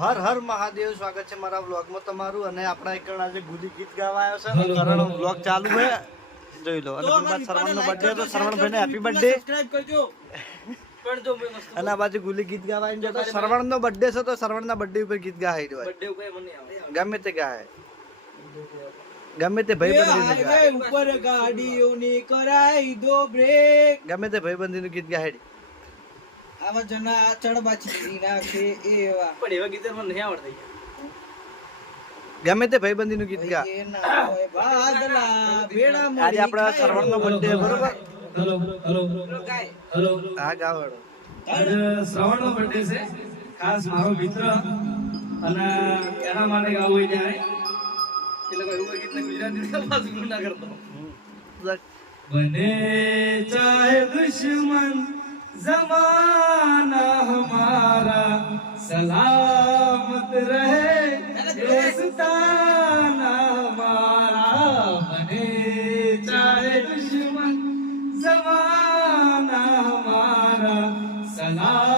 હર હર મહાદેવ સ્વાગત છે મારા વ્લોગમાં તમારું અને આપણા એક આજે ગુદી ગીત ગાવા આવ્યો છે કરણ વ્લોગ ચાલુ છે. જોઈ લો. અને પેલા સરવણનો બર્થડે હતો. સરવણભાઈને હેપી બર્થડે સબસ્ક્રાઇબ કરજો અને આ બાજુ ગુલી ગીત ગાવા આવીને જતો સરવણનો બર્થડે છે તો સરવણના બર્થડે ઉપર ગીત ગાય હોય. બર્થડે ઉપર મને આવે ગમે તે ગાય. ગમે તે હાઈવે ઉપર ગાડીઓની કરાઈ દો બ્રેક. ગમે તે ભાઈબંધીનું ગીત ગાય. આવા જના ચડબાચી નાખે એવા. પણ એવા ગીતો મને નહીં આવડતા ગમે તે ભાઈબંધીનું ગીત ગા. એ ના આજે આપણા સરવણનો બર્થડે બરોબર? હેલો હેલો હેલો હા ગાવડો આજે શ્રવણનો બર્થડે છે. ખાસ મારો મિત્ર અને એના માટે ગાવું હોય ત્યારે. એટલે કોઈ એવું ગીત ગુજરાતી પાછું ના કરતો. બને ચાહે દુશ્મન જમાના હમારા સલામત રહે દોસ્તાના હમારા બને ચાહે દુશ્મન જમાના હમારા સલામત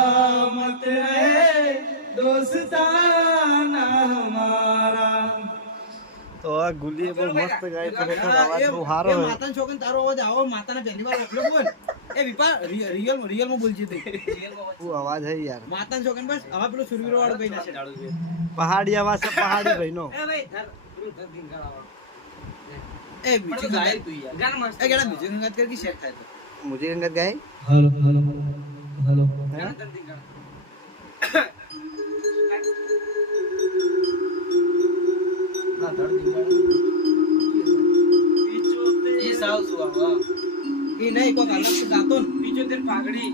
આ ગુલી બહુ મસ્ત ગાય છે અવાજ બહુ સારો હોય. માતાના છોકરાને તારો અવાજ આવો માતાને પહેલી વાર ઓળખ્યો બોલ. એ વિપા રિયલ રિયલમાં બોલજી તું. શું અવાજ હે યાર? માતાના છોકરાને બસ હવે પેલો સુરવીરો વાળો ભાઈ છે. પહાડી અવાજ છે પહાડી ભાઈનો. એ બીજું ગાય તું યાર. ગાના મસ્ત એ બીજું ગંગાત કર કે થાય તો. મુજે અંગત ગાય? હલો હલો હલો એ સાવ સુવા એ નહીં કોક અલગ ગાતો ને બીજો તેર પાઘડી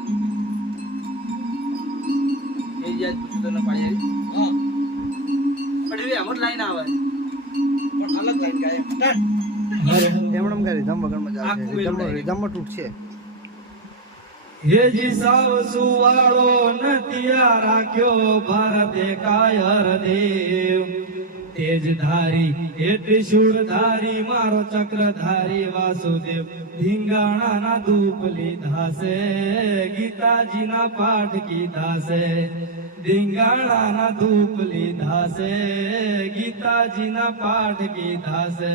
એ યાદ પૂછું તને પાડી હા પણ એ અમર લાઈન આવે પણ અલગ લાઈન ગાય એમણમ ગાય રીધમ વગર મજા આવશે આખું રીધમ તૂટશે હેજી સાવ સુવાળો નતિયા રાખ્યો, ભારતે કાયર દેવ તેજ ધારી એટી શૂળ ધારી મારો ચક્રધારી વાસુદેવ. ધીંગાણાના ધૂપ લીધા છે ગીતાજીના પાઠ કીધા છે ધીંગાણાના ધૂપ લીધા છે ગીતાજીના પાઠ કીધા છે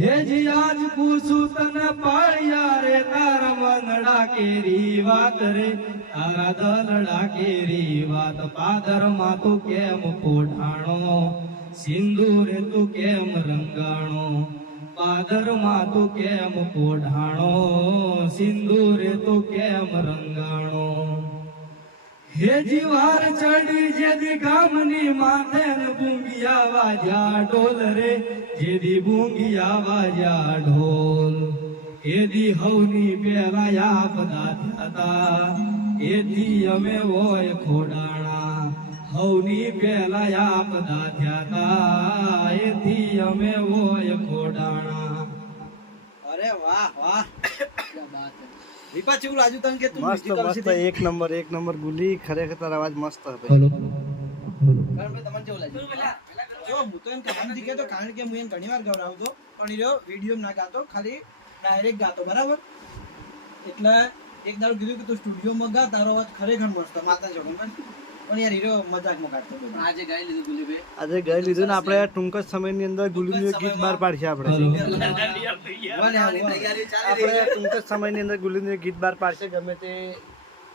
હેજી આજ પૂછું તને પાળિયા રે, તારા મંગડા કેરી વાત રે? તારા દલડા કેરી વાત પાદરમાં તું કેમ કોઠાણો સિંદૂર તું કેમ રંગાણો? પાદરમાં તું કેમ કોઢાણો? સિંદૂર તું કેમ રંગાણો? હેજી વાર ચડી જેદી ગામની માથે ભૂંગિયા વાજ્યા ઢોલ રે, જેદી ભૂંગિયા વાજ્યા ઢોલ. એદી હવની પહેરાયા આપદા હતા, એથી અમે હોય ખોડાણા. હવની પહેરાયા આપદા થયા એથી અમે હોય ખોડાણા. અરે વાહ વાહ. હે વિપા ચેવું લાગ્યું તને કે તું મસ્ત મસ્ત. એક નંબર એક નંબર. ગુલી ખરેખર તારો અવાજ મસ્ત હતો. હેલો. કારણ કે તમને કેવું લાગ્યું? જો હું તો એમ કહેવાની કે તો કારણ કે હું એમ ઘણી વાર ગવડાવતો પણ એ વીડિયો ના ગાતો ખાલી ડાયરેક્ટ ગાતો બરાબર? એટલે એક દાડો કીધું કે તું સ્ટુડિયોમાં ગા તારો અવાજ ખરેખર મસ્ત માતા જો પણ પણ યાર હીરો મજાકમાં કાઢતો હતો આજે ગાઈ લીધું ગુલીભાઈ આજે ગઈ લીધું ને આપણે ટૂંક જ સમયની અંદર ગુલીનું ગીત બહાર પાડશે આપણે આપણે ટૂંક જ સમયની અંદર ગુલીનું ગીત બહાર પાડશે ગમે તે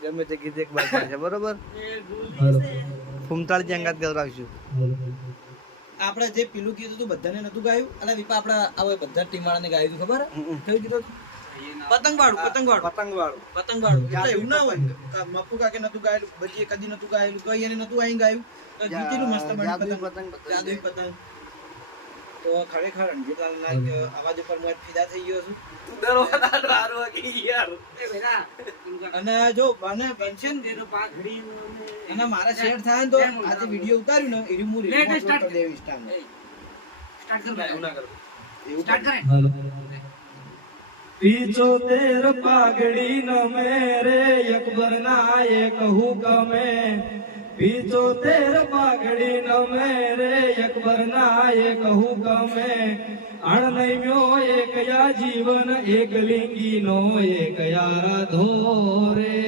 ગમે તે ગીત એક બહાર પાડશે બરોબર ફૂમતાળી અંગાત ગવડાવશું આપણે જે પેલું કીધું હતું બધાને નતું ગાયું અને વિપા આપણા આ બધા ટીમ વાળાને ગાયું હતું ખબર. કયું કીધું પતંગવાળું પતંગવાળું. પતંગ વાળું પતંગવાળું એટલે એવું ના હોય. મપુ કાકે નતું ગાયેલું બચીએ કદી નતું ગાયેલું કઈ એને નતું આઈ ગાયું. તો જીતેલું મસ્ત પતંગ. પતંગ, પતંગ. જાદુઈ પતંગ. તો ખરેખર રણજીતલાલ ના અવાજ ઉપર હું ફિદા થઈ ગયો છું. અને જો બને બનશે ને? અને મારા શેર થાય તો આજે વીડિયો ઉતાર્યું ને એ હું upload કરી દેવું ઇન્સ્ટામાં એવું કરે. હલો. પિચોતેર પાઘડી ન મેરે અકબર ના એક હુકમે પિચોતેર પાઘડી ન મેરે અકબર ના એક હુકમે અણનૈમ્યો એક યા જીવન, એક લિંગી નો એક યાર ધોરે.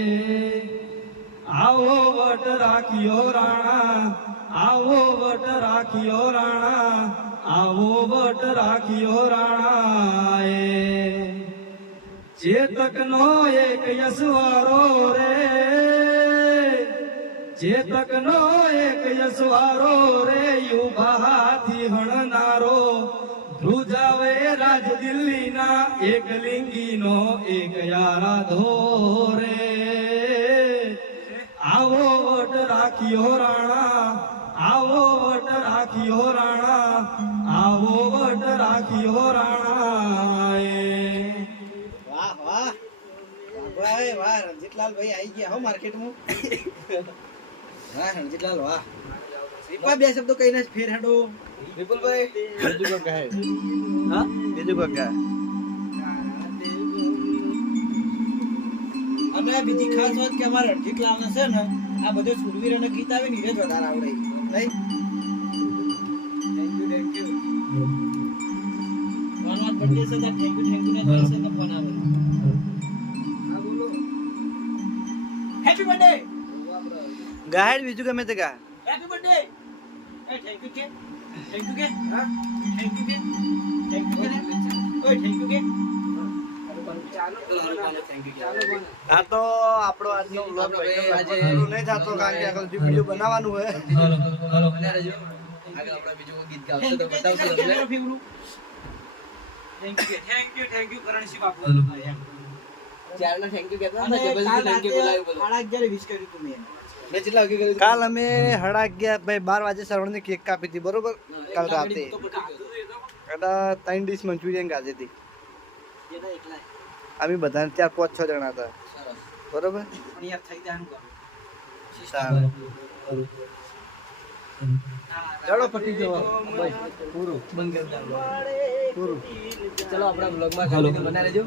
આવો વટ રાખ્યો રાણા, આવો વટ રાખ્યો રાણા, આવો વટ રાખ્યો રાણા ચેતકનો એક યસવારો રે ચેતકનો એક યસવારો રે યુભાથી હણનારો ધ્રુજાવે રાજ દિલ્હીના એક લિંગીનો એક યારા ધોરે આવો વટ રાખ્યો રાણા, આવો વટ રાખ્યો રાણા, આવો વટ રાખ્યો રાણા. વાહ ભાઈ આવી ગયા હો માર્કેટમાં. વાહ રણજીતલાલ વાહ. શ્રીપા બે શબ્દો કહીને જ ફેર હેડો. વિપુલભાઈ? બીજું કોઈ કહે? હા? બીજું કોઈ કહે? અને બીજી ખાસ વાત કે અમારા રણજીતલાલ છે ને આ બધું સુરવીર અને ગીત આવે ને એ જ વધારે આવડે. નહીં? થેન્ક યુ થેન્ક યુ વન વાત બર્થડે છે તો થેન્ક યુ થેન્ક યુ ને ફોન આવે. ગાહેડ બીજું ગમે તે ગા હેપી બર્થડે એ થેન્ક યુ કે થેન્ક યુ કે હા થેન્ક યુ કે થેન્ક યુ કે ઓય થેન્ક યુ કે હા તો આપણો આજનો વ્લોગ આજે નહીં થતો કારણ કે આગળ વીડિયો બનાવવાનું હોય. Hello. Hello. Thank you thank you thank you thank you Karansinh Bapu. Hello. અને કાલ રાતે સાડા અગિયારે wish કર્યું તું મેં. કાલ અમે હડા ગયા ભાઈ બાર વાગે સરવણની કેક કાપી હતી બરોબર? કાલ રાતે. કદાચ ત્રણ ડીશ મંચુરિયન ખાધી હતી. અમે બધા ચાર પાંચ છ જણા હતા. બરોબર? ચાલો પટી જવા. પૂરું. બંધ પૂરું. ચલો આપણા બ્લોગમાં બનાવી લેજો